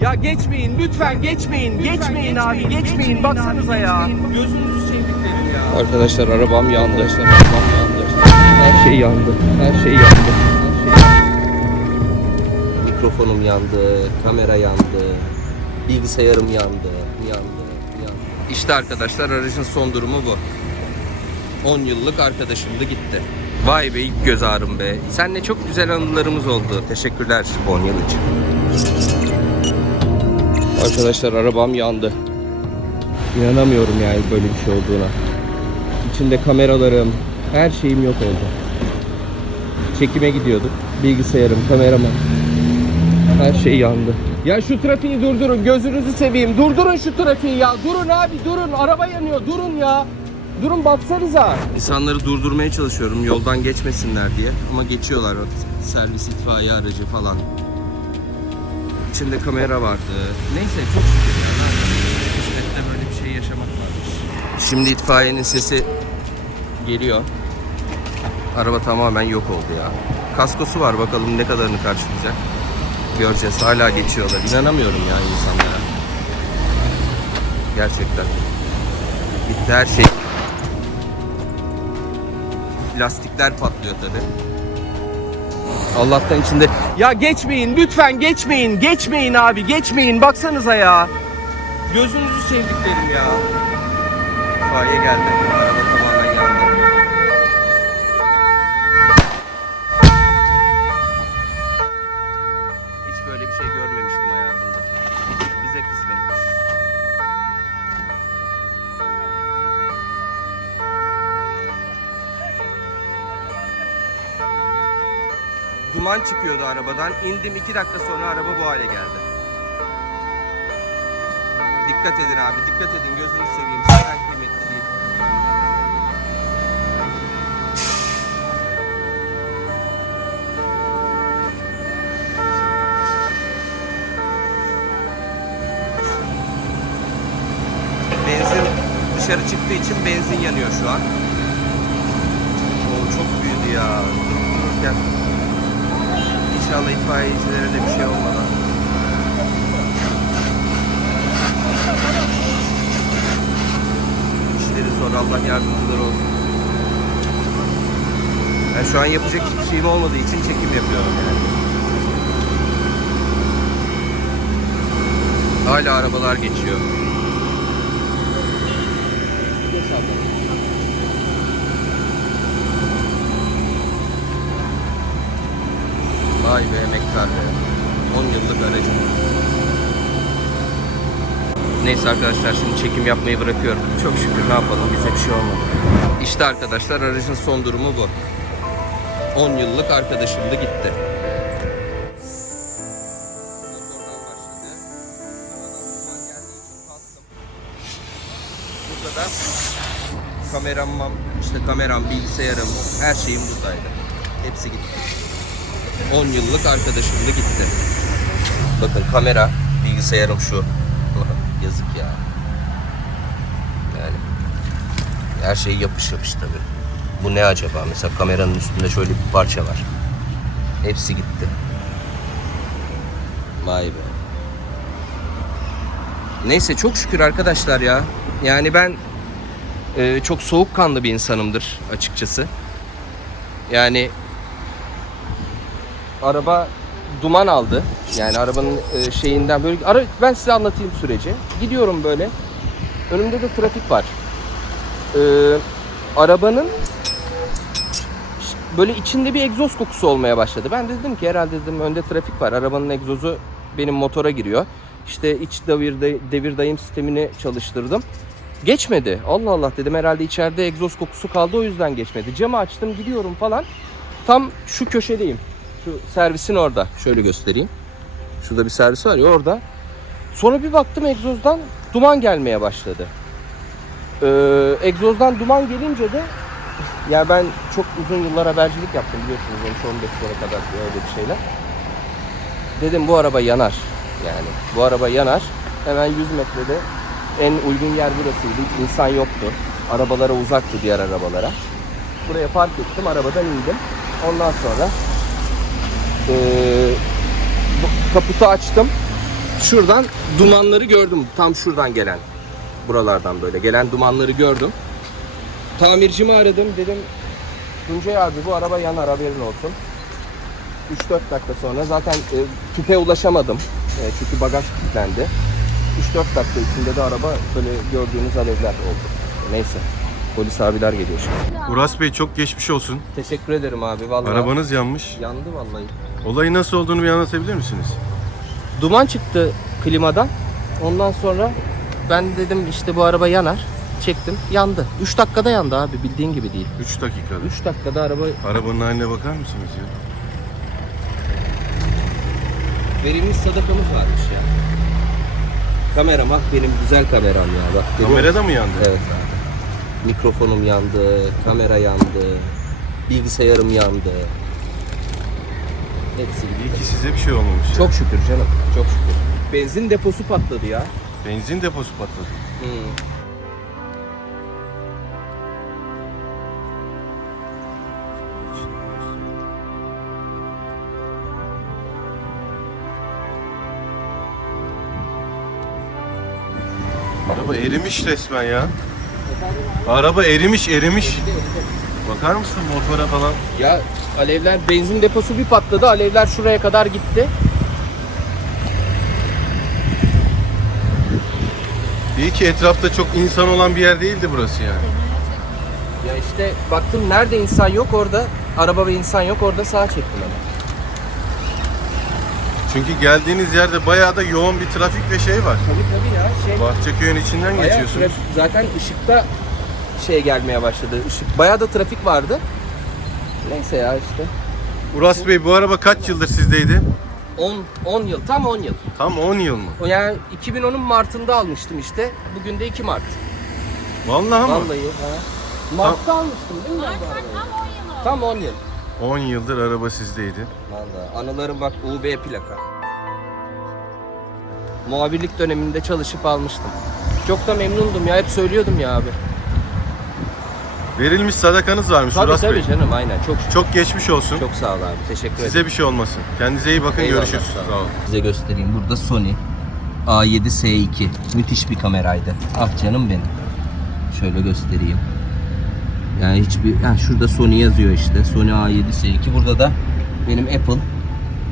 Ya geçmeyin lütfen geçmeyin. geçmeyin abi geçmeyin. Baksanıza ya. Gözünüzü sevdiklerim ya. Arkadaşlar arabam yandı. Arkadaşlar arabam yandı. Her şey yandı. Her şey yandı. Her şey yandı. Mikrofonum yandı, kamera yandı, bilgisayarım yandı, yandı, yandı. İşte arkadaşlar aracın son durumu bu. 10 yıllık arkadaşımdı gitti. Vay be ilk göz ağrım be. Seninle çok güzel anılarımız oldu. Teşekkürler 10 yıl için. Arkadaşlar arabam yandı. İnanamıyorum yani böyle bir şey olduğuna. İçinde kameralarım, her şeyim yok oldu. Çekime gidiyorduk. Bilgisayarım, kameraman. Her şey yandı. Ya şu trafiği durdurun. Gözünüzü seveyim. Durdurun şu trafiği ya. Durun abi durun. Araba yanıyor. Durun ya. Durun baksanıza. İnsanları durdurmaya çalışıyorum yoldan geçmesinler diye. Ama geçiyorlar. Servis itfaiye aracı falan. İçinde kamera vardı. Neyse çok şükür ya. Kısmette böyle bir şey yaşamak varmış. Şimdi itfaiyenin sesi geliyor. Araba tamamen yok oldu ya. Kaskosu var bakalım ne kadarını karşılayacak. Göreceğiz. Hala geçiyorlar. İnanamıyorum ya insanlara. Gerçekten. Bitti her şey. Lastikler patlıyor tabi. Allah'tan içinde... Ya geçmeyin lütfen geçmeyin. Geçmeyin abi geçmeyin. Baksanıza ya. Gözünüzü sevdiklerim ya. İtfaiye geldi. Araba tamamen yandı. Hiç böyle bir şey görmemiştim hayatımda. Bize kısmetmiş. Duman çıkıyordu arabadan. İndim iki dakika sonra araba bu hale geldi. Dikkat edin abi, dikkat edin. Gözünü seveyim. Sizden kıymetli değil. Benzin dışarı çıktığı için benzin yanıyor şu an. Oo, çok büyüdü ya. İnşallah itfaiyecilere de bir şey olmadan. İşleri zor. Allah yardımcıları olsun. Ben şu an yapacak hiçbir şeyim olmadığı için çekim yapıyorum yani. Hala arabalar geçiyor. Vay be emektar be. 10 yıllık aracım. Neyse arkadaşlar şimdi çekim yapmayı bırakıyorum. Çok şükür ne yapalım bize bir şey olmadı. İşte arkadaşlar aracın son durumu bu. 10 yıllık gitti. Geldiği için kalktım. Burada da kameram, işte kameram, bilgisayarım, her şeyim buradaydı. Hepsi gitti. 10 yıllık arkadaşım da gitti. Bakın kamera, bilgisayarım şu. Yazık ya. Yani her şey yapış yapış tabii. Bu ne acaba? Mesela kameranın üstünde şöyle bir parça var. Hepsi gitti. Vay be. Neyse çok şükür arkadaşlar ya. Yani ben e, çok soğukkanlı bir insanımdır açıkçası. Yani araba duman aldı. Yani arabanın e, şeyinden böyle ara ben size anlatayım süreci. Gidiyorum böyle. Önümde de trafik var. Ee, arabanın böyle içinde bir egzoz kokusu olmaya başladı. Ben de dedim ki herhalde dedim önde trafik var. Arabanın egzozu benim motora giriyor. İşte iç devir, devir dayım sistemini çalıştırdım. Geçmedi. Allah Allah dedim herhalde içeride egzoz kokusu kaldı o yüzden geçmedi. Camı açtım gidiyorum falan. Tam şu köşedeyim. Şu servisin orada. Şöyle göstereyim. Şurada bir servis var ya orada. Sonra bir baktım egzozdan duman gelmeye başladı. Ee, egzozdan duman gelince de ya ben çok uzun yıllar habercilik yaptım biliyorsunuz 13-15 sene kadar öyle bir şeyler. Dedim bu araba yanar. Yani bu araba yanar. Hemen 100 metrede en uygun yer burasıydı. Hiç insan yoktu. Arabalara uzaktı diğer arabalara. Buraya park ettim. Arabadan indim. Ondan sonra bu- kaputu açtım. şuradan dumanları gördüm. Tam şuradan gelen. Buralardan böyle gelen dumanları gördüm. Tamircimi aradım. Dedim Tuncay abi bu araba yanar haberin olsun. 3-4 dakika sonra zaten e, tüpe ulaşamadım. E, çünkü bagaj kilitlendi. 3-4 dakika içinde de araba böyle gördüğünüz alevler oldu. Neyse. Polis abiler geliyor şimdi. Uras Bey çok geçmiş olsun. Teşekkür ederim abi vallahi. Arabanız yanmış. yandı vallahi. Olayı nasıl olduğunu bir anlatabilir misiniz? Duman çıktı klimadan. Ondan sonra ben dedim işte bu araba yanar. Çektim. Yandı. 3 dakikada yandı abi bildiğin gibi değil. 3 dakikada. 3 dakikada araba Arabanın haline bakar mısınız ya? verilmiş sadakamız varmış ya. Kameram bak benim güzel kameram ya bak. görüyor musun? Kamerada mı yandı? Evet. Mikrofonum yandı, kamera yandı, bilgisayarım yandı. Hepsi gitti. İyi ki size bir şey olmamış. ya. Çok şükür canım, çok şükür. Benzin deposu patladı ya. Benzin deposu patladı. Hmm. Araba erimiş resmen ya. Araba erimiş erimiş. Bakar mısın motora falan? Ya alevler, benzin deposu bir patladı, alevler şuraya kadar gitti. İyi ki etrafta çok insan olan bir yer değildi burası yani. Ya işte baktım nerede insan yok orada, araba ve insan yok orada sağa çektim hemen. Çünkü geldiğiniz yerde bayağı da yoğun bir trafik ve şey var. Tabii tabii ya şey. Bahçeköy'ün içinden Bayağı geçiyorsunuz. trafik- zaten ışıkta şey gelmeye başladı. Işık bayağı da trafik vardı. Neyse ya işte. Uras Bey bu araba kaç yıldır sizdeydi? 10 10 yıl, tam 10 yıl. Tam 10 yıl mı? Yani 2010'un Mart'ında almıştım işte. Bugün de 2 Mart. Vallahi mı? Vallahi ha. Mart'ta almıştım değil mi ben bu arabayı? Tam 10 yıl. 10 yıldır araba sizdeydi. Vallahi anılarım bak UB plaka. Muhabirlik döneminde çalışıp almıştım. Çok da memnundum ya. Hep söylüyordum ya abi. Verilmiş sadakanız varmış Tabii Uras tabii Bey. canım aynen. Çok Çok geçmiş olsun. çok sağ ol abi. Teşekkür ederim. Size bir şey olmasın. Kendinize iyi bakın. Eyvallah, Görüşürüz. sağ ol. Sağ olun. Size göstereyim. Burada Sony A7S2. Müthiş bir kameraydı. Ah canım benim. Şöyle göstereyim. Yani hiçbir yani şurada Sony yazıyor işte. Sony A7S2. Burada da benim Apple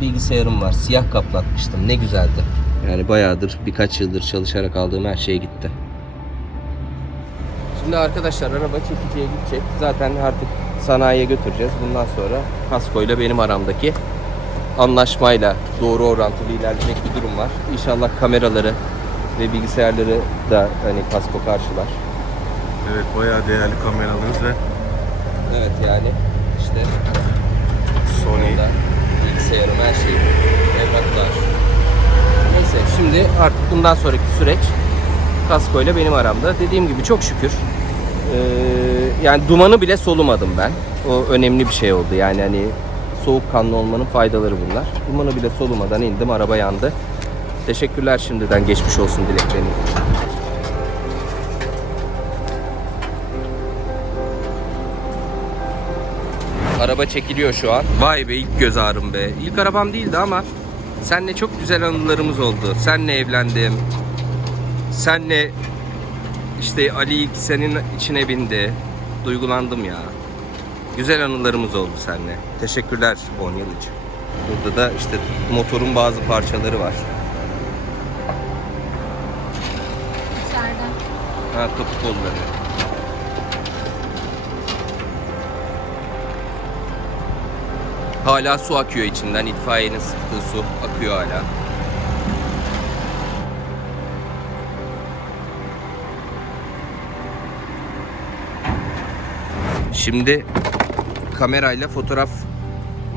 bilgisayarım var. Siyah kaplatmıştım. Ne güzeldi. Yani bayağıdır birkaç yıldır çalışarak aldığım her şey gitti. Şimdi arkadaşlar araba çekiciye gidecek. Zaten artık sanayiye götüreceğiz. Bundan sonra kaskoyla benim aramdaki anlaşmayla doğru orantılı ilerleyecek bir durum var. İnşallah kameraları ve bilgisayarları da hani kasko karşılar. Evet bayağı değerli kameralarınız ve Evet yani işte Sony. burada bilgisayarım her şeyim, evraklar. Neyse şimdi artık bundan sonraki süreç kaskoyla benim aramda. Dediğim gibi çok şükür yani dumanı bile solumadım ben. O önemli bir şey oldu. Yani hani soğukkanlı olmanın faydaları bunlar. Dumanı bile solumadan indim, araba yandı. Teşekkürler şimdiden geçmiş olsun dileklerini. Araba çekiliyor şu an. Vay be ilk göz ağrım be. İlk arabam değildi ama senle çok güzel anılarımız oldu. Senle evlendim. Senle işte Ali ilk senin içine bindi. Duygulandım ya. Güzel anılarımız oldu seninle. Teşekkürler 10 yıl için. Burada da işte motorun bazı parçaları var. İçeriden. Ha kapı kolları. Hala su akıyor içinden. İtfaiyenin sıktığı su akıyor hala. Şimdi kamerayla fotoğraf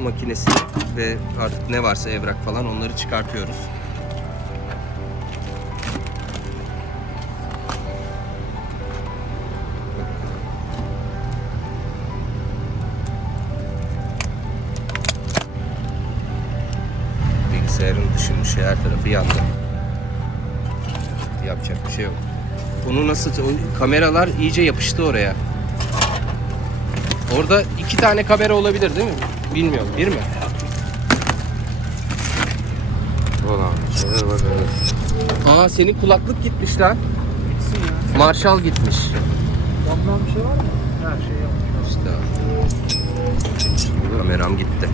makinesi ve artık ne varsa evrak falan onları çıkartıyoruz. Bilgisayarın dışı her tarafı yandı. Yapacak bir şey yok. Onu nasıl kameralar iyice yapıştı oraya. Orada iki tane kamera olabilir değil mi? Bilmiyorum. Bir mi? Aa senin kulaklık gitmiş lan. Gitsin ya. Marshall gitmiş. Damdan bir şey var mı? Her şey yapmış. İşte kameram gitti.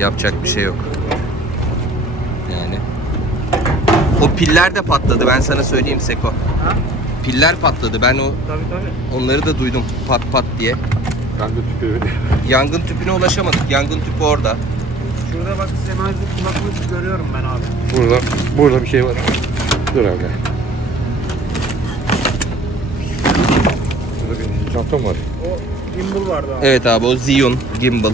Yapacak bir şey yok. Yani. O piller de patladı ben sana söyleyeyim Seko. Ha? Piller patladı. Ben o Tabii tabii. onları da duydum pat pat diye. De tüpü Yangın tüpüne ulaşamadık. Yangın tüpü orada. Şurada bak Sennheiser kulaklık görüyorum ben abi. Burada, burada bir şey var. Dur abi. Burada bir çantam var. O gimbal vardı abi. Evet abi o Xeon gimbal.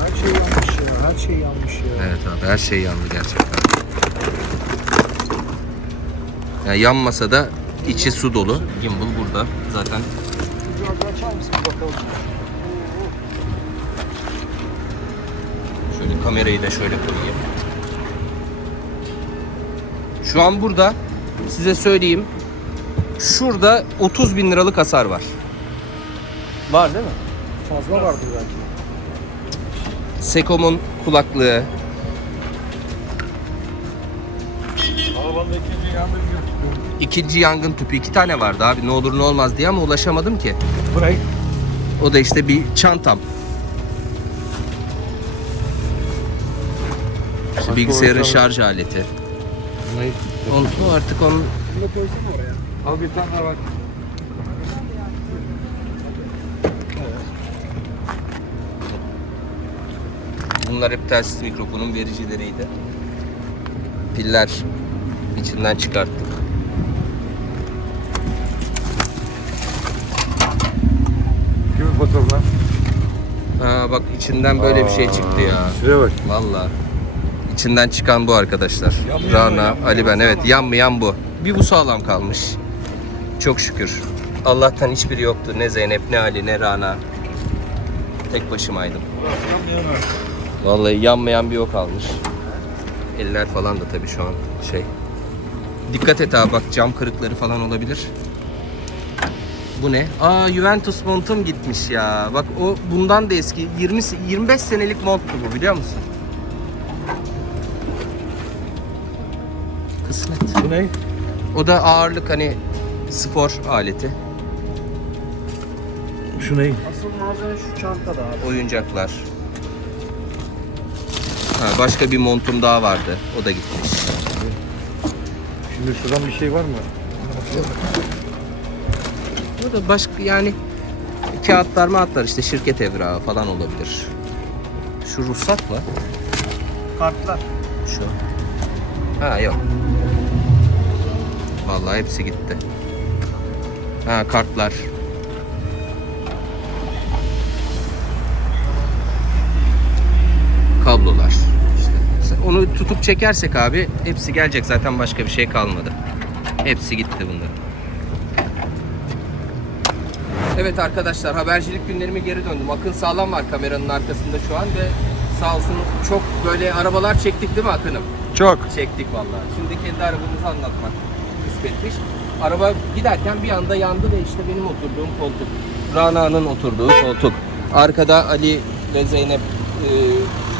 Her şey yanlış ya. Her şey yanlış ya. Evet abi her şey yandı gerçekten. Yani yanmasa da içi su dolu. Gimbal burada zaten. Biraz açar mısın bakalım? Şöyle kamerayı da şöyle koyayım. Şu an burada size söyleyeyim. Şurada 30 bin liralık hasar var. Var değil mi? Fazla vardı belki. Sekom'un kulaklığı. İkinci yangın tüpü iki tane vardı abi ne olur ne olmaz diye ama ulaşamadım ki. Burayı. O da işte bir çantam. İşte bilgisayarın şarj aleti. Burayı. Onu, artık onun Bunu oraya. Al bir tane daha bak. Bunlar hep telsiz mikrofonun vericileriydi. Piller içinden çıkarttık. Kimin fotoğrafı? Ha bak içinden böyle bir şey çıktı ya. Şuraya bak. Valla. İçinden çıkan bu arkadaşlar. Yanmıyor, Rana, yanmıyor, Ali ben evet yanmayan bu. Bir bu sağlam kalmış. Çok şükür. Allah'tan hiçbiri yoktu. Ne Zeynep, ne Ali, ne Rana. Tek başımaydım. Vallahi yanmayan bir o kalmış. Eller falan da tabii şu an şey. Dikkat et abi bak cam kırıkları falan olabilir. Bu ne? Aa Juventus montum gitmiş ya. Bak o bundan da eski. 20 se- 25 senelik monttu bu biliyor musun? Kısmet. Bu ne? O da ağırlık hani spor aleti. Şu ne? Asıl malzeme şu çantada abi. Oyuncaklar. Ha, başka bir montum daha vardı. O da gitmiş. Şimdi şuradan bir şey var mı? Bu da başka yani kağıtlar mağıtlar işte şirket evrağı falan olabilir. Şu ruhsat mı? Kartlar. Şu. Ha yok. Vallahi hepsi gitti. Ha kartlar. Kablolar. Onu tutup çekersek abi hepsi gelecek zaten başka bir şey kalmadı. Hepsi gitti bunların. Evet arkadaşlar habercilik günlerime geri döndüm. Akın sağlam var kameranın arkasında şu an ve sağ olsun çok böyle arabalar çektik değil mi Akın'ım? Çok. Çektik vallahi. Şimdi kendi arabamızı anlatmak kısmetmiş. Araba giderken bir anda yandı ve işte benim oturduğum koltuk. Rana'nın oturduğu koltuk. Arkada Ali ve Zeynep e,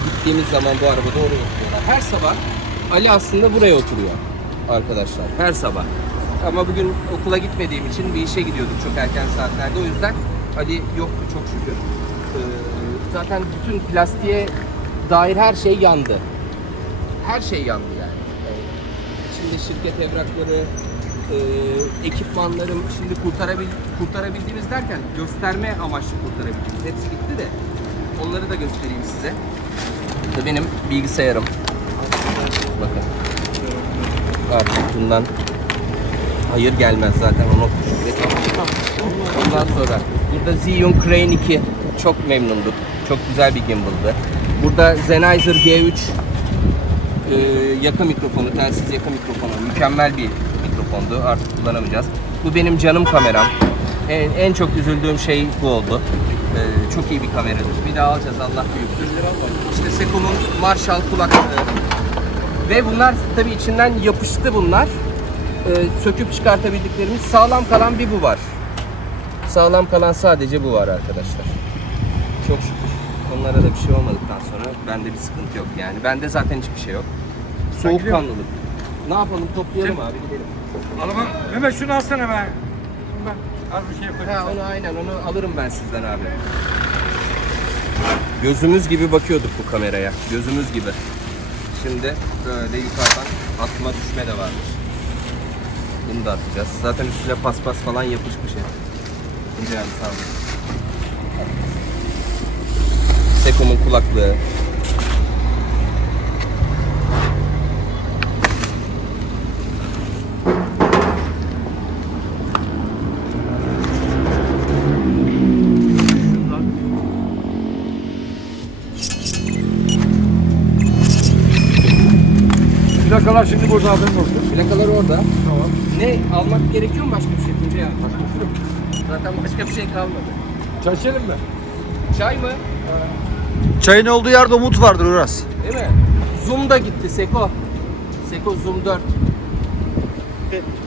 gittiğimiz zaman bu arabada oraya oturuyorlar. Her sabah Ali aslında buraya oturuyor arkadaşlar. Her sabah. Ama bugün okula gitmediğim için bir işe gidiyorduk çok erken saatlerde. O yüzden Ali yoktu çok şükür. E, zaten bütün plastiğe dair her şey yandı her şey yandı yani. İçinde şirket evrakları, e, ekipmanlarım şimdi kurtarabil, kurtarabildiğimiz derken gösterme amaçlı kurtarabildiğimiz. Hepsi gitti de onları da göstereyim size. Bu da benim bilgisayarım. Bakın. Artık bundan hayır gelmez zaten onu Ondan sonra burada Xeon Crane 2 çok memnunduk. Çok güzel bir gimbal'dı. Burada Sennheiser G3 e, yaka mikrofonu, telsiz yaka mikrofonu. Mükemmel bir mikrofondu. Artık kullanamayacağız. Bu benim canım kameram. En, en çok üzüldüğüm şey bu oldu. E, çok iyi bir kameradır. Bir daha alacağız Allah büyüktür. İşte Seko'nun Marshall kulaklığı. Ve bunlar tabii içinden yapıştı bunlar. E, söküp çıkartabildiklerimiz. Sağlam kalan bir bu var. Sağlam kalan sadece bu var arkadaşlar. Çok şükür. Onlara da bir şey olmadıktan sonra bende bir sıkıntı yok. Yani bende zaten hiçbir şey yok. Soğukkanlılık. Ne yapalım toplayalım abi gidelim. Alamam. Mehmet şunu alsana be. Şunu ben az bir şey koyayım. Ha onu aynen onu alırım ben sizden abi. Gözümüz gibi bakıyorduk bu kameraya. Gözümüz gibi. Şimdi böyle yukarıdan atma düşme de varmış. Bunu da atacağız. Zaten üstüne paspas falan yapışmış hep. Yani sağ olun. Sekom'un kulaklığı. Plakalar şimdi burada haberin olsun. Plakalar orada. Tamam. Ne almak gerekiyor mu başka bir şey? Tuncay abi? Başka bir şey yok. Zaten başka bir şey kalmadı. Çay içelim mi? Çay mı? Çayın olduğu yerde umut vardır Uras. Değil mi? Zoom da gitti Seko. Seko Zoom 4.